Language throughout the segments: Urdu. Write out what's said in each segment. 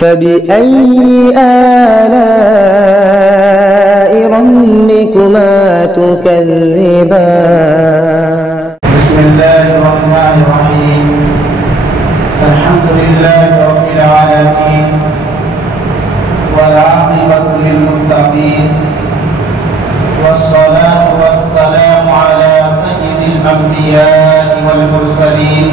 فبأي آلاء ربكما تكذبان بسم الله الرحمن الرحيم الحمد لله رب العالمين والعاقبة للمتقين والصلاة والسلام على سيد الأنبياء والمرسلين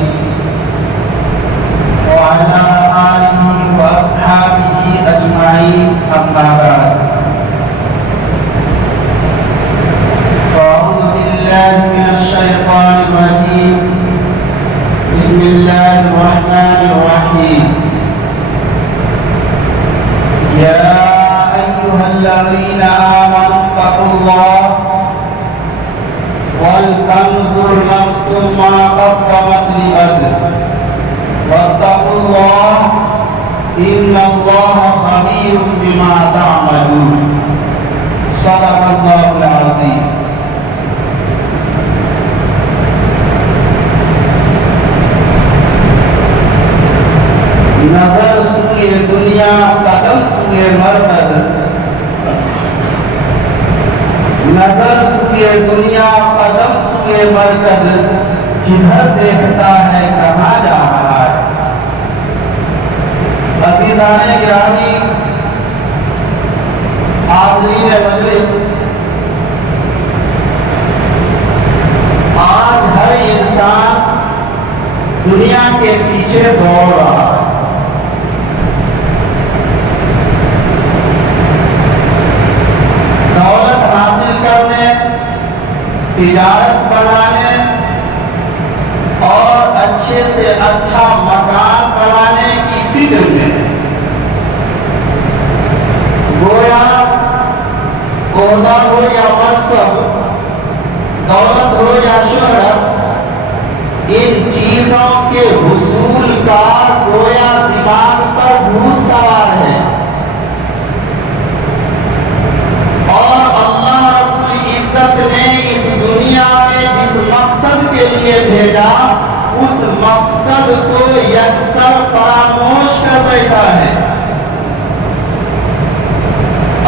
وعلى آله وأصحابه أجمعين أما بعد فأعوذ بالله من الشيطان الرجيم بسم الله الرحمن الرحيم يا أيها الذين آمنوا اتقوا الله ولتنظر نفس ما قدمت لغد واتقوا الله إن الله خبير بما تعملون صدق الله العظيم نظر سوئے دنیا قدم سوئے مرکز نظر سوئے دنیا قدم سوئے مرکز کدھر دیکھتا ہے کہاں جا رہا ہے عزیزان گرامی حاضرین مجلس آج ہر انسان دنیا کے پیچھے دوڑ رہا ہے دولت حاصل کرنے تجارت بنانے اور اچھے سے اچھا مکان بنانے کی فکر میں گویا عہدہ ہو یا منصب دولت ہو یا شہرت ان چیزوں کے حصول کا گویا دماغ پر بھوت سوار ہے اور اللہ رب العزت نے اس دنیا میں جس مقصد کے لیے بھیجا اس مقصد کو یکسر فراموش کر بیٹھا ہے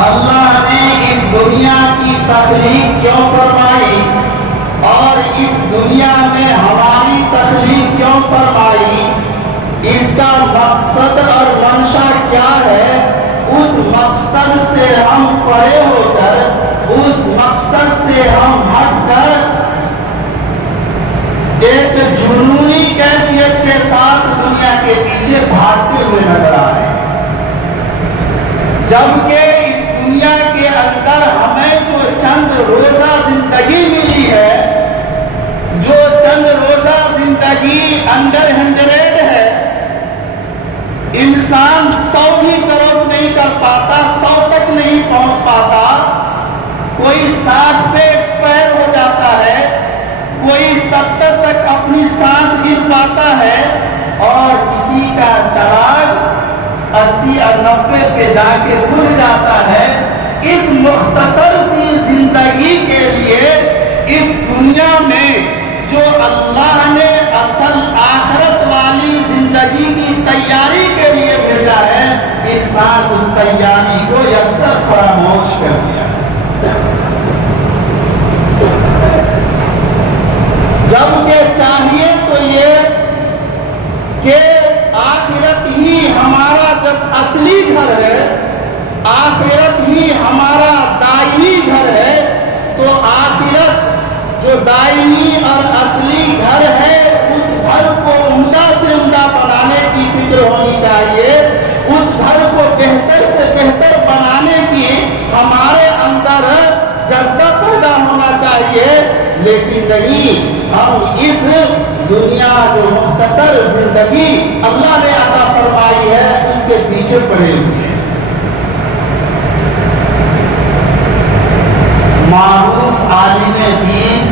اللہ نے اس دنیا کی تخلیق کیوں فرمائی اور اس دنیا میں ہماری تخلیق کیوں فرمائی اس کا مقصد اور منشا کیا ہے اس مقصد سے ہم پرے ہو کر اس مقصد سے ہم ہٹ کر ایک جنونی کیفیت کے ساتھ دنیا کے پیچھے بھاگتے ہوئے نظر آ رہے ہیں جبکہ اس دنیا کے اندر ہمیں جو چند روزہ زندگی ملی ہے جو چند روزہ زندگی انڈر 100 ہے انسان 100 بھی کروس نہیں کر پاتا 100 تک نہیں پہنچ پاتا کوئی 60 پہ ایکسپائر ہو جاتا ہے کوئی 70 تک اپنی سانس گر پاتا ہے اور کسی کا چراغ 80 اور 90 پہ جا کے بجھ جاتا ہے اس مختصر سی زندگی کے لیے اس دنیا میں جو اللہ نے اصل آخرت والی زندگی کی تیاری کے لیے بھیجا ہے انسان اس تیاری کو یکسر فراموش کر دیا جبکہ چاہیے تو یہ کہ آخرت ہی ہمارا جب اصلی گھر ہے آخرت ہی ہمارا دائمی گھر ہے تو آخرت جو دائمی اور اصلی گھر ہے اس گھر کو عمدہ سے عمدہ بنانے کی فکر ہونی چاہیے اس گھر کو بہتر سے بہتر بنانے کی ہمارے اندر جذبہ پیدا ہونا چاہیے لیکن نہیں ہم اس دنیا جو مختصر زندگی اللہ نے عطا فرمائی ہے اس کے پیچھے پڑے ہوئے ہیں معروف عالم دین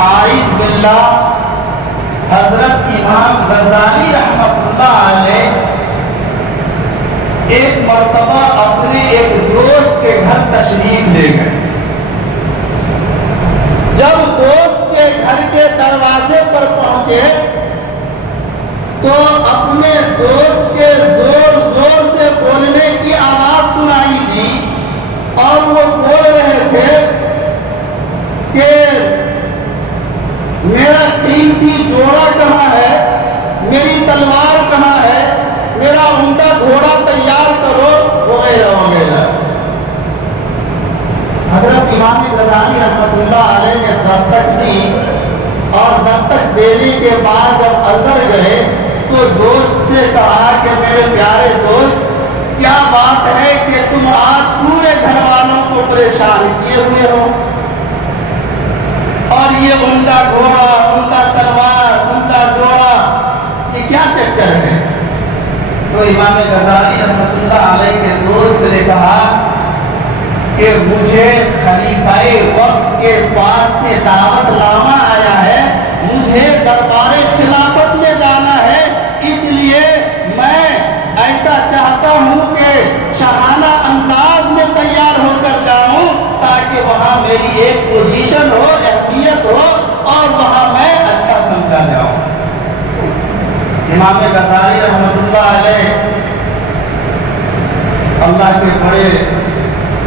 عارف باللہ حضرت امام غزالی رحمۃ اللہ علیہ ایک مرتبہ اپنے ایک دوست کے گھر تشریف لے گئے جب دوست کے گھر کے دروازے پر پہنچے تو اپنے دوست کے زور زور اللہ علیہ نے دستک دی، اور دستک دینے کے بعد جب اندر گئے تو دوست سے کہا کہ میرے پیارے دوست، کیا بات ہے کہ تم آج پورے گھر والوں کو پریشان کیے ہوئے ہو، اور یہ عمدہ گھوڑا، عمدہ تلوار، عمدہ جوڑا، یہ کیا چکر ہے؟ تو امام غزالی رحمۃ اللہ علیہ کے دوست نے کہا کہ مجھے خلیفہ وقت کے پاس سے دعوت نامہ آیا ہے، مجھے دربار خلافت میں جانا ہے، اس لیے میں ایسا چاہتا ہوں کہ شاہانہ انداز میں تیار ہو کر جاؤں تاکہ وہاں میری ایک پوزیشن ہو، اہمیت ہو، اور وہاں میں اچھا سمجھا جاؤں۔ امام غزالی رحمۃ اللہ علیہ اللہ کے بڑے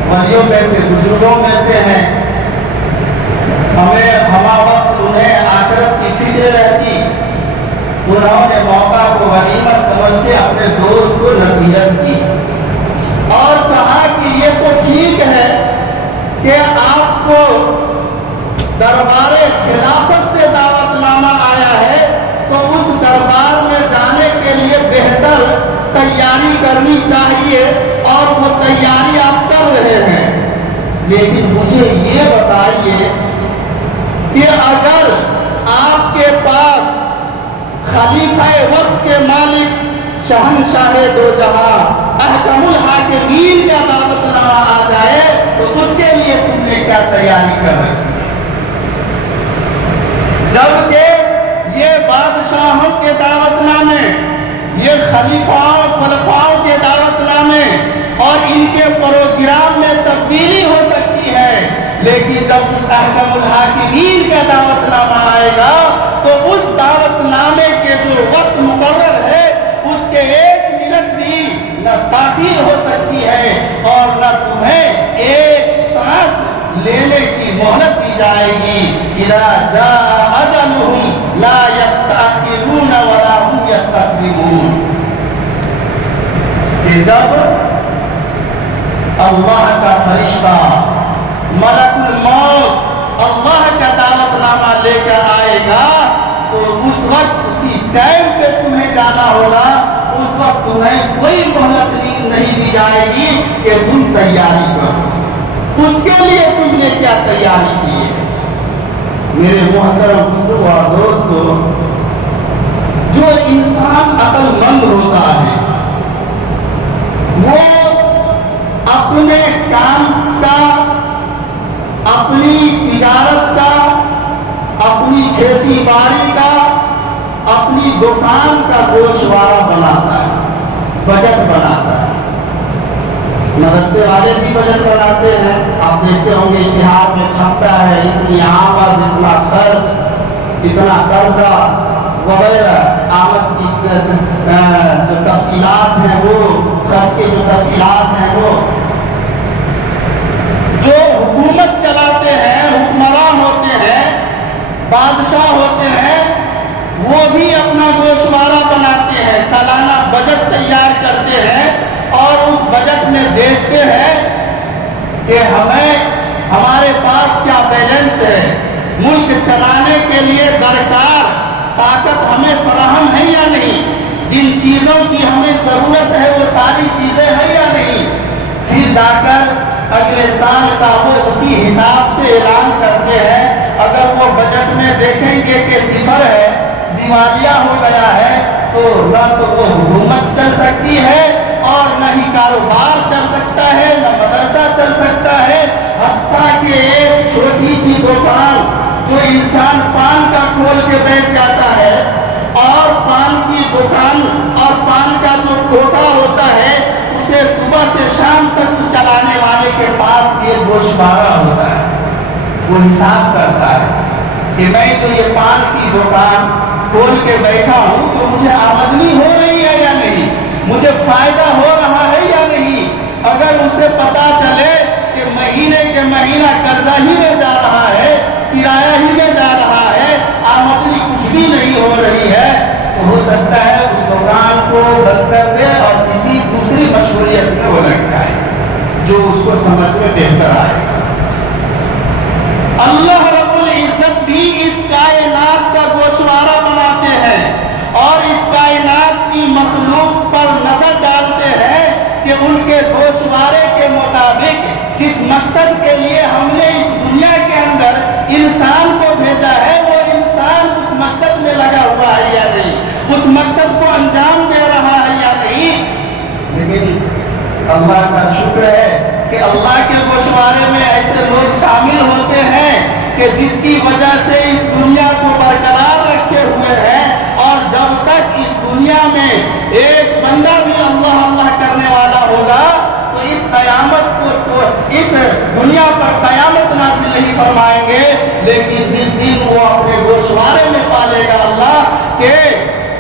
ولیوں میں سے، بزرگوں میں سے ہیں، ہمیں ہما وقت انہیں آخرت کی فکر رہتی، انہوں نے موقع کو غنیمت سمجھ کے اپنے دوست کو نصیحت کی اور کہا کہ یہ تو ٹھیک ہے کہ آپ کو دربار خلافت سے دعوت نامہ آیا ہے، تو اس دربار میں جانے کے لیے بہتر تیاری کرنی چاہیے، اور وہ تیاری آپ کر رہے ہیں، لیکن مجھے یہ بتائیے کہ اگر آپ کے پاس خلیفہ وقت کے مالک شہنشاہ دو جہاں احکم الحاکمین کا دعوت نامہ آ جائے تو اس کے لیے تم نے کیا تیاری کر رکھی؟ جبکہ یہ بادشاہوں کے دعوت نامے، یہ خلیفاؤں خلفاؤں کے دعوت نامے اور ان کے پروگرام میں تبدیلی ہو سکتی ہے، لیکن جب اس احکم الحاکمین کا دعوت نامہ آئے گا تو اس دعوت نامے کے جو وقت مقرر ہے اس کے ایک منٹ بھی نہ تاخیر ہو سکتی ہے، اور نہ تمہیں ایک سانس لینے کی مہلت دی جائے گی۔ اذا جاء اجلهم لا يستأخرون ولا هم يستقدمون، کہ جب اللہ کا فرشتہ ملک الموت اللہ کا دعوت نامہ لے کر آئے گا تو اس وقت اسی ٹائم پہ تمہیں جانا ہوگا، اس وقت تمہیں کوئی مہلت نہیں دی جائے گی کہ تم تیاری کرو۔ اس کے لیے تم نے کیا تیاری کی ہے؟ میرے محترم بزرگوں اور دوستو، جو انسان عقل مند ہوتا ہے وہ اپنے کام کا، اپنی تجارت کا، اپنی کھیتی باڑی کا، اپنی دکان کا گوشوارہ بناتا ہے، بجٹ بناتا ہے۔ مدرسے والے بھی بجٹ بناتے ہیں، آپ دیکھتے ہوں گے اشتہار میں چھپتا ہے اتنی آمد، اتنا خرچ، اتنا قرضہ وغیرہ، آمد کی جو تفصیلات ہیں وہ، خرچ کے جو تفصیلات ہیں وہ۔ جو حکومت چلاتے ہیں، حکمران ہوتے ہیں، بادشاہ ہوتے ہیں، وہ بھی اپنا گوشوارہ بناتے ہیں، سالانہ بجٹ تیار کرتے ہیں، اور اس بجٹ میں دیکھتے ہیں کہ ہمارے پاس کیا بیلنس ہے، ملک چلانے کے لیے درکار طاقت ہمیں فراہم ہے یا نہیں، جن چیزوں کی ہمیں ضرورت ہے وہ ساری چیزیں ہیں یا نہیں۔ پھر جا کر اگلے سال کا وہ اسی حساب سے اعلان کرتے ہیں۔ اگر وہ بجٹ میں دیکھیں گے کہ صفر ہے، دیوالیہ ہو گیا ہے، تو نہ تو وہ حکومت چل سکتی ہے اور نہ ہی کاروبار چل سکتا ہے، نہ مدرسہ چل سکتا ہے، حتیٰ کہ ایک چھوٹی سی دکان جو انسان پان کا کھول کے بیٹھ جاتا ہے، اور پان کی دکان اور پان کا جو ٹھوکا ہوتا ہے اسے صبح سے شام تک چلانے والے کے پاس ایک گوشوارہ ہوتا ہے، وہ حساب کرتا ہے کہ میں جو یہ پان کی دکان کھول کے بیٹھا ہوں تو مجھے آمدنی ہو رہی ہے یا نہیں، مجھے فائدہ ہو رہا ہے یا نہیں۔ اگر اسے پتا چلے کہ مہینے کے مہینہ قرضہ ہی میں جا رہا ہے، کرایہ ہی میں جا رہا ہے، آمدنی کچھ بھی نہیں ہو رہی ہے، تو ہو سکتا ہے اس دکان کو بند کر دے اور کسی دوسری مشغولیت میں وہ لگ جائے جو اس کو سمجھ میں بہتر آئے گا۔ اللہ رب العزت بھی اس کائنات کا گوشوارہ بناتے ہیں اور اس کائنات کی مخلوق پر نظر ڈالتے ہیں کہ ان کے گوشوارے کے مطابق جس مقصد کے لیے ہم نے اس دنیا کے اندر انسان کو بھیجا ہے وہ انسان اس مقصد میں لگا ہوا ہے یا نہیں، اس مقصد کو انجام دے رہا ہے یا نہیں۔ لیکن اللہ کا شکر ہے کہ اللہ کے گوشوارے میں ایسے لوگ شامل ہوتے ہیں کہ جس کی وجہ سے اس دنیا کو برقرار رکھے ہوئے ہیں، اور جب تک اس دنیا میں ایک بندہ بھی اللہ اللہ کرنے والا ہوگا تو اس قیامت کو اس دنیا پر قیامت نازل نہیں فرمائیں گے، لیکن جس دن وہ اپنے گوشوارے میں پالے گا اللہ کہ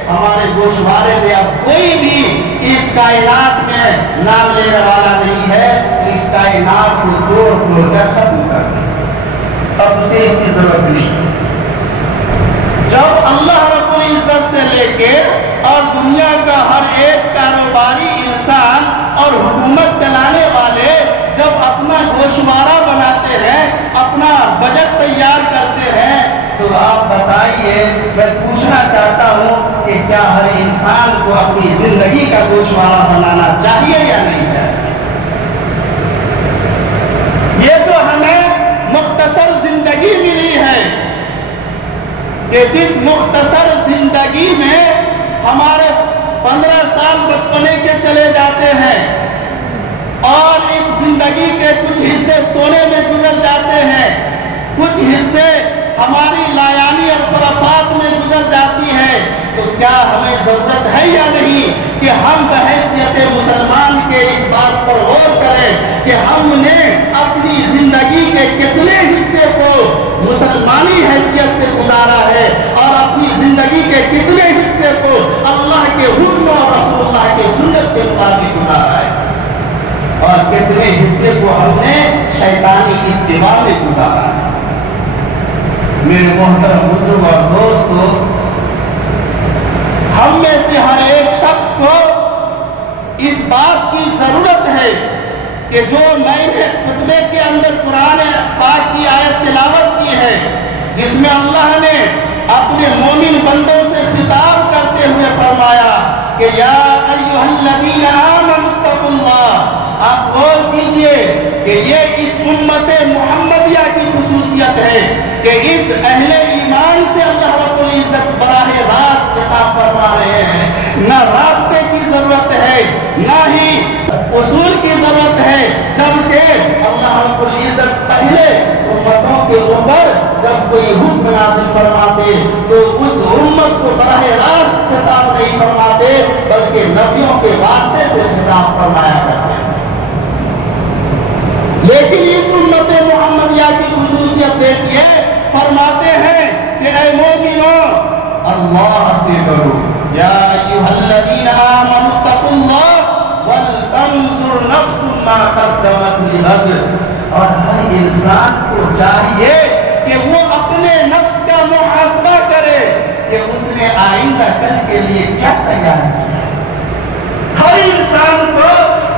ہمارے گوشوارے میں اب کوئی بھی اس کائنات میں نام لینے والا نہیں ہے، تو اس کائنات کو توڑ پھوڑ کر ختم کر دیں، اب اسے اس کی ضرورت نہیں۔ جب اللہ رب العزت سے لے کے اور دنیا کا ہر ایک کاروباری انسان اور حکومت چلانے والے جب اپنا گوشوارہ بناتے ہیں، اپنا بجٹ تیار کرتے ہیں، تو آپ بتائیے، میں پوچھنا چاہتا ہوں کہ کیا ہر انسان کو اپنی زندگی کا گوشوارہ بنانا چاہیے یا نہیں چاہیے؟ یہ تو ہمیں مختصر زندگی ملی ہے کہ جس مختصر زندگی میں ہمارے 15 سال بچپنے کے چلے جاتے ہیں اور اس زندگی کے کچھ حصے سونے میں گزر جاتے ہیں، کچھ حصے ہماری لایانی اور خرافات میں گزر جاتی ہے، تو کیا ہمیں ضرورت ہے یا نہیں کہ ہم بحیثیت مسلمان کے اس بات پر غور کریں کہ ہم نے اپنی زندگی کے کتنے حصے کو مسلمانی حیثیت سے گزارا ہے اور اپنی زندگی کے کتنے حصے کو اللہ کے حکم اور رسول اللہ کے سنت کے مطابق گزارا ہے، اور کتنے حصے کو ہم نے شیطانی اتباع میں گزارا ہے۔ میرے محترم بزرگ اور دوستو، ہم میں سے ہر ایک شخص کو اس بات کی ضرورت ہے کہ جو میں نے خطبے کے اندر قرآن پاک کی آیت تلاوت کی ہے، جس میں اللہ نے اپنے مومن بندوں سے خطاب کرتے ہوئے فرمایا کہ یا ایھا الذین آمنوا اتقوا اللہ، آپ غور کیجئے کہ یہ اس امت محمدیہ کی خصوصیت ہے کہ اس اہل ایمان سے اللہ رب العزت براہ راست خطاب فرما رہے ہیں، نہ رابطے کی ضرورت ہے نہ ہی اصول کی ضرورت ہے، جبکہ اللہ رب العزت پہلے امتوں کے اوپر جب کوئی حکم نازل فرماتے تو اس امت کو براہ راست خطاب نہیں فرماتے بلکہ نبیوں کے واسطے سے خطاب فرمایا کرتے ہیں۔ لیکن اس امت محمدیہ کی خصوصیت دیکھیے، فرماتے ہیں کہ اے مومنو اللہ سے ڈرو، یا ایھا الذین آمنوا اتقوا اللہ ولتنظر نفس ما قدمت لغد، اور ہر انسان کو چاہیے کہ وہ اپنے نفس کا محاسبہ کرے کہ اس نے آئندہ کل کے لیے کیا تیار کیا ہے۔ ہر انسان کو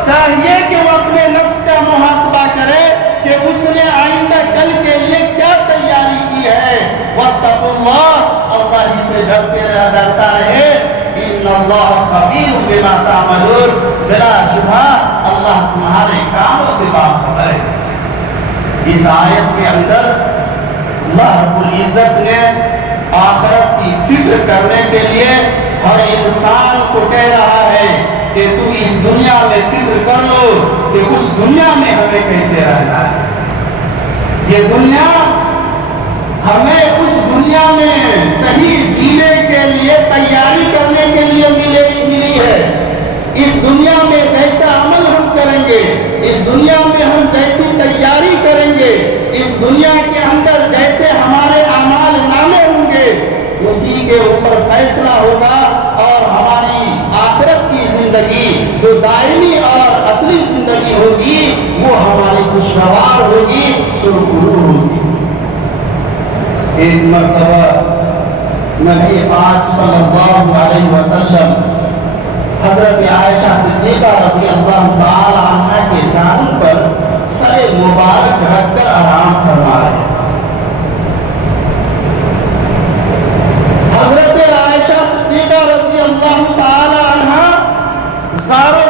چاہیے کہ وہ اپنے نفس کا محاسبہ کرے کہ اس نے آئندہ کل کے لیے کیا تیاری کی ہے۔ واتقوا اللہ، اللہ ہی سے ڈرتا رہے، ان اللہ خبیر بما تعملون، بلا شبہ اللہ تمہارے کاموں سے باخبر ہے۔ اس آیت کے اندر اللہ رب العزت نے آخرت کی فکر کرنے کے لیے ہر انسان کو کہہ رہا ہے کہ تم اس دنیا میں فکر کر لو کہ اس دنیا میں ہمیں کیسے رہنا ہے۔ یہ دنیا ہمیں اس دنیا میں صحیح جینے کے لیے تیاری کرنے کے لیے ملی ہے۔ اس دنیا میں جیسا عمل ہم کریں گے، اس دنیا میں ہم جیسی تیاری کریں گے، اس دنیا کے اندر جیسے ہمارے اعمال نامے ہوں گے، اسی کے اوپر فیصلہ ہوگا، اور ہماری آخرت کی زندگی جو دائمی اور اصلی زندگی ہوگی وہ ہماری خوشگوار ہوگی، سرخرو ہوگی۔ ایک مرتبہ نبی پاک صلی اللہ علیہ وسلم حضرت عائشہ صدیقہ رضی اللہ تعالی عنہا کے زانوں پر سر مبارک رکھ کر آرام فرما رہے ہیں۔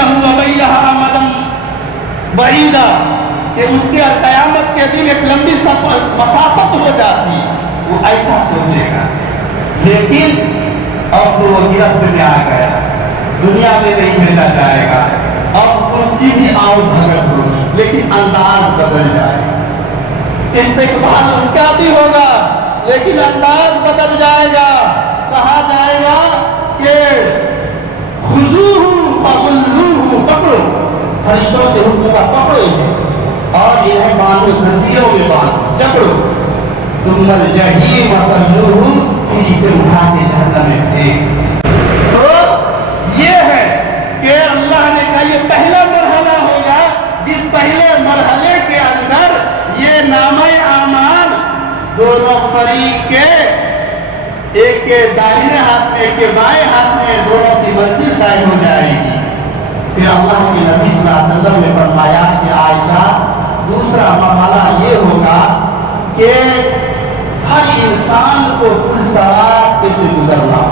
بَيْنَهُ وَبَيْنَهَا أَمَدًا بَعِيدًا کہ اس کے قیامت کے دن ایک لمبی مسافت ہو جاتی، وہ ایسا سوچے گا. لیکن اب تو وہ گرفت میں آ گیا، دنیا میں نہیں بھیجا جائے گا، اب اس کی بھی آؤ بھگت ہوگی، لیکن انداز بدل جائے گا. استقبال اس کا بھی ہوگا لیکن انداز بدل جائے گا. کہا جائے گا کہ خذوہ فغلوہ، پکڑو، فرشتوں سے حکم کا پکڑو اور انہیں باندھو، زنجیروں میں باندھو، جکڑو. ثم الجحیم صلوہ، پھر اسے اٹھا کے جہنم میں پھینک. تو یہ ہے کہ اللہ نے کہا یہ پہلا مرحلہ ہوگا، جس پہلے مرحلے کے اندر یہ نامہ اعمال دونوں فریق کے، ایک کے داہنے ہاتھ میں ایک کے بائیں ہاتھ میں، دونوں کی منزل طے ہو جائے گی. پھر اللہ کے نبی صلی اللہ علیہ وسلم نے فرمایا کہ عائشہ دوسرا مرحلہ یہ ہوگا کہ ہر انسان کو پل صراط پہ سے گزرنا.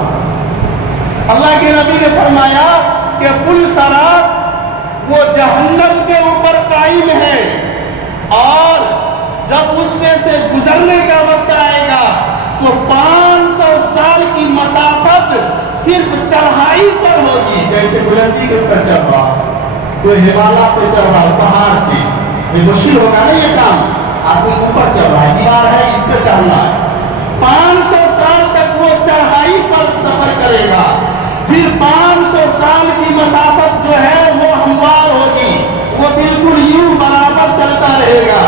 اللہ کے نبی نے فرمایا کہ پل صراط وہ جہنم کے اوپر قائم ہے، اور جب اس میں سے گزرنے کا وقت آئے گا تو 500 سال کی مسافت صرف چڑھائی پر ہوگی. جیسے بلندی کے اوپر چڑھ رہا، کوئی ہمالیہ پہ چڑھ رہا، پہاڑ پہ، یہ مشکل ہوگا نا یہ کام. آدمی اوپر چڑھ رہا ہے، دیوار ہے، اس پہ چڑھنا ہے. 500 سال تک وہ چڑھائی پر سفر کرے گا. پھر 500 سال کی مسافت جو ہے وہ ہموار ہوگی، وہ بالکل یوں برابر چلتا رہے گا.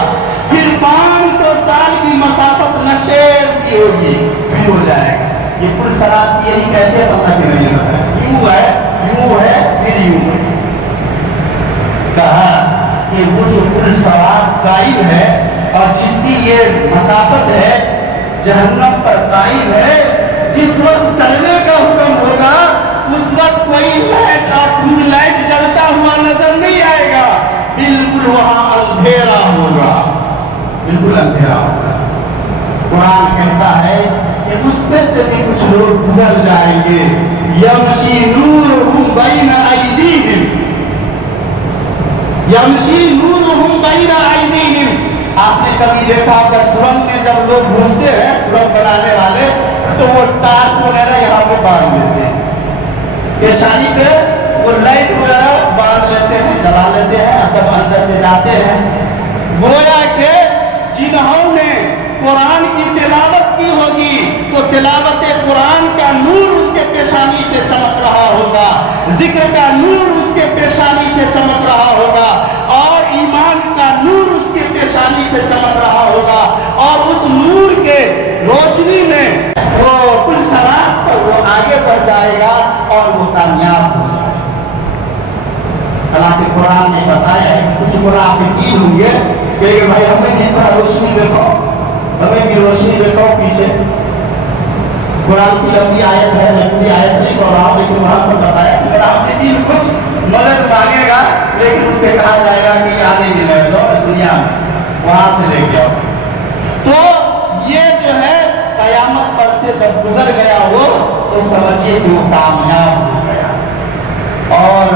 پھر 500 سال کی مسافت نشیر کی ہوگی، پھر ہو جائے گا. یہ پل صراط یہی کہتے ہیں اللہ کے نبی نے، یوں ہے پھر یوں ہے. کہا کہ وہ جو پل صراط قائم ہے اور جس کی یہ مسافت ہے جہنم پر قائم ہے، جس وقت چلنے کا حکم ہوگا اس وقت کوئی لائٹ اور ٹیوب لائٹ جلتا ہوا نظر نہیں آئے گا، بالکل وہاں اندھیرا ہوگا، بالکل اندھیرا ہوگا. قرآن کہتا ہے کہ اس میں سے بھی کچھ لوگ گزر جائیں گے. یمشی نورہم بین ایدیہم، یمشی نورہم بین ایدیہم. آپ نے کبھی دیکھا کہ سرنگ میں جب لوگ گھستے ہیں، سرنگ بنانے والے، تو وہ ٹارچ وغیرہ یہاں پہ باندھ لیتے ہیں، پیشانی پہ وہ لائٹ وغیرہ باندھ لیتے ہیں، جلا لیتے ہیں. جب اندر میں جاتے ہیں گویا کہ جنہوں نے قرآن کی تلاوت کی ہوگی تو تلاوت قرآن کا نور اس کے پیشانی سے چمک رہا ہوگا، ذکر کا نور اس کے پیشانی سے چمک رہا ہوگا، اور ایمان کا نور اس کے پیشانی سے چمک رہا ہوگا. اور اس نور کے روشنی میں وہ پل صراط پر وہ آگے بڑھ جائے گا اور وہ کامیاب ہو جائے گا. حالانکہ قرآن نے بتایا ہے کہ کچھ منافقین ہوں گے کہ بھائی ہمیں بھی تھوڑا روشنی دیکھو، ہمیں بھی روشنی دیکھو پیچھے. قرآن کی لمبی آیت ہے، میں پوری آیت نہیں پڑھ رہا ہوں، لیکن وہاں پر بتایا کہ منافقین کچھ مدد مانگے گا لیکن اس سے کہا جائے گا کہ آنے نہیں لے لو دنیا میں، وہاں سے لے کے آؤ. تو یہ جو ہے قیامت پر سے جب گزر گیا وہ تو سمجھیے کہ وہ کامیاب ہو گیا. اور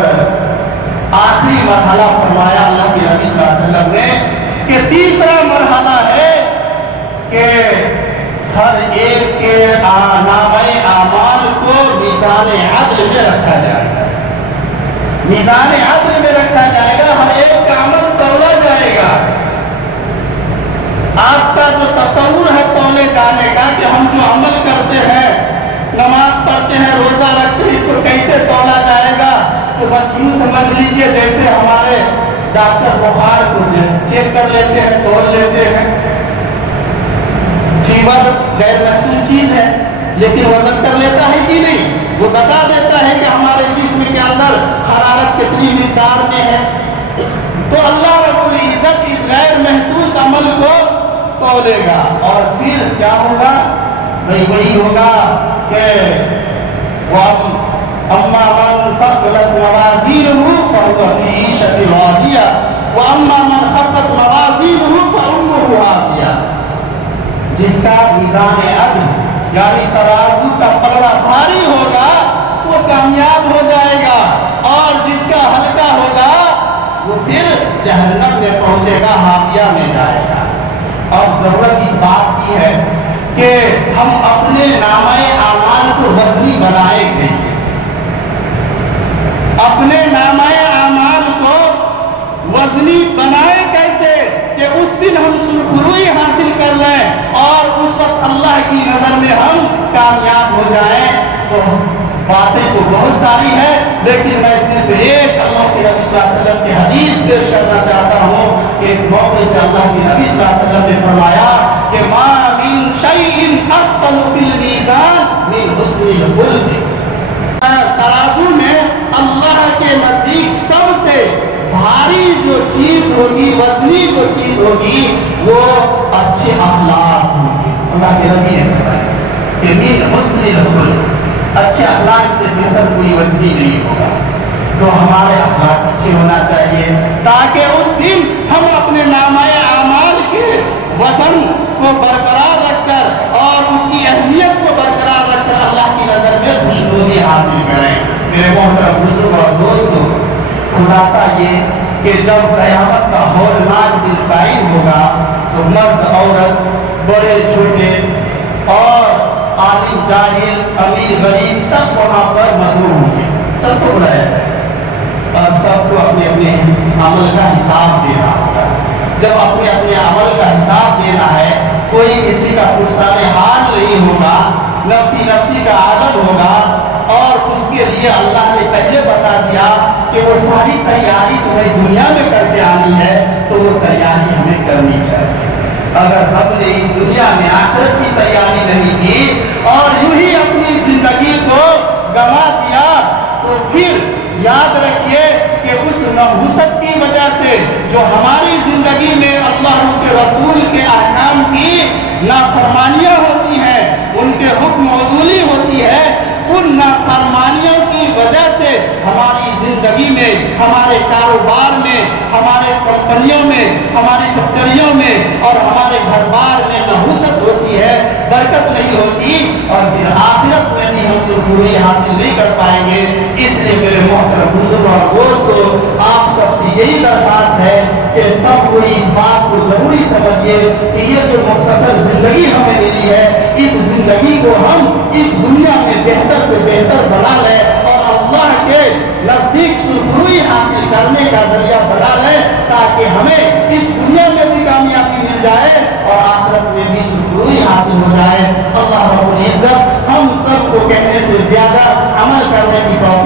آخری مرحلہ فرمایا اللہ کے نبی صلی اللہ علیہ وسلم نے کہ تیسرا مرحلہ ہے کہ ہر ایک کے نامہ اعمال کو میزان عدل میں رکھا جائے گا. میزان عدل میں رکھا جائے گا، ہر ایک کا عمل تولا جائے گا. آپ کا جو تصور ہے تولے جانے کا کہ ہم جو عمل کرتے ہیں، نماز پڑھتے ہیں، روزہ رکھتے ہیں، اس کو کیسے تولا جائے گا، تو بس یوں سمجھ لیجئے جیسے ہمارے ڈاکٹر بخار کو چیک کر لیتے ہیں، تول لیتے ہیں. فیور غیر محسوس چیز ہے لیکن وزن کر لیتا ہے کہ نہیں، وہ بتا دیتا ہے کہ ہمارے جسم کے اندر حرارت کتنی مقدار میں ہے. تو اللہ رب العزت اس غیر محسوس عمل کو تولے گا اور پھر کیا ہوگا؟ وہی ہوگا کہ اما من ثقلت موازینہ فهو فی عیشۃ راضیہ واما من خفت موازینہ فامہ ہاویہ. جس کا میزان عدل یعنی ترازو کا پلڑا بھاری ہوگا وہ کامیاب ہو جائے گا، اور جس کا ہلکا پھر جہنم میں پہنچے گا، حاویہ میں جائے گا۔ اور ضرورت اس بات کی ہے کہ ہم اپنے نامہ اعمال کو وزنی بنائیں کیسے، اپنے نامہ اعمال کو وزنی بنائیں کیسے کہ اس دن ہم سرخروئی حاصل کر لیں اور اس وقت اللہ کی نظر میں ہم کامیاب ہو جائیں۔ تو باتیں تو بہت ساری ہیں، لیکن میں صرف ایک اللہ کے نبی صلی اللہ علیہ وسلم کی حدیث پیش کرنا چاہتا ہوں کہ ایک موقع سے اللہ کے نبی صلی اللہ علیہ وسلم نے فرمایا کہ ما من شیء اثقل فی المیزان من حسن الخلق، ترازو میں اللہ کے نزدیک سب سے بھاری جو چیز ہوگی، وزنی جو چیز ہوگی، وہ اچھے اخلاق ہوں گے۔ اللہ کے نبی نے فرمایا کہ من حسن الخلق، اچھے اخلاق سے بہتر کوئی وزنی نہیں ہوگا۔ تو ہمارے اخلاق اچھے ہونا چاہیے تاکہ اس دن ہم اپنے نامہ اعمال کے وزن کو برقرار رکھ کر اور اس کی اہمیت کو برقرار رکھ کر اللہ کی نظر میں خوشنودی حاصل کریں۔ میرے محترم بزرگ اور دوستو، خلاصہ یہ کہ جب قیامت کا ہولناک دن قائم ہوگا تو مرد عورت، بڑے چھوٹے اور عالم جاہل، امیر غریب، سب وہاں پر مدعو ہوں گے، سب کو بلایا جائے اور سب کو اپنے اپنے عمل کا حساب دینا ہوگا۔ جب اپنے اپنے عمل کا حساب دینا ہے، کوئی کسی کا پرسان حال نہیں ہوگا، نفسی نفسی کا عالم ہوگا، اور اس کے لیے اللہ نے پہلے بتا دیا کہ وہ ساری تیاری تمہیں دنیا میں کرتے آنی ہے، تو وہ تیاری ہمیں کرنی چاہیے۔ اگر ہم نے اس دنیا میں آخرت کی تیاری نہیں کی اور یوں ہی اپنی زندگی کو گنوا دیا، تو پھر یاد رکھیے کہ اس نحوست کی وجہ سے جو ہماری زندگی میں اللہ اس کے رسول کے احکام کی نافرمانیاں ہوتی ہیں، ان کے حکم عدولی ہوتی ہے، ان نافرمانیوں کی وجہ سے ہماری زندگی میں، ہمارے کاروبار میں، ہمارے کمپنیوں میں، ہماری فیکٹریوں میں اور ہمارے گھر بار میں نحوست ہوتی ہے، برکت نہیں ہوتی، اور پھر آخرت میں بھی ہم سرخروئی حاصل نہیں کر پائیں گے۔ اس لیے میرے محترم بزرگ اور دوستو، آپ سب سے یہی درخواست ہے کہ سب کو اس بات کو ضروری سمجھیے کہ یہ جو مختصر زندگی ہمیں ملی ہے، اس زندگی کو ہم اس دنیا میں بہتر سے بہتر بنا لیں اور اللہ کے نزدیک سرخروئی حاصل کرنے کا ذریعہ بنا لیں، تاکہ ہمیں اس دنیا میں بھی کامیابی مل جائے اور آخرت میں بھی سرخروئی حاصل ہو جائے۔ اللہ رب العزت ہم سب کو کہنے سے زیادہ عمل کرنے کی توفیق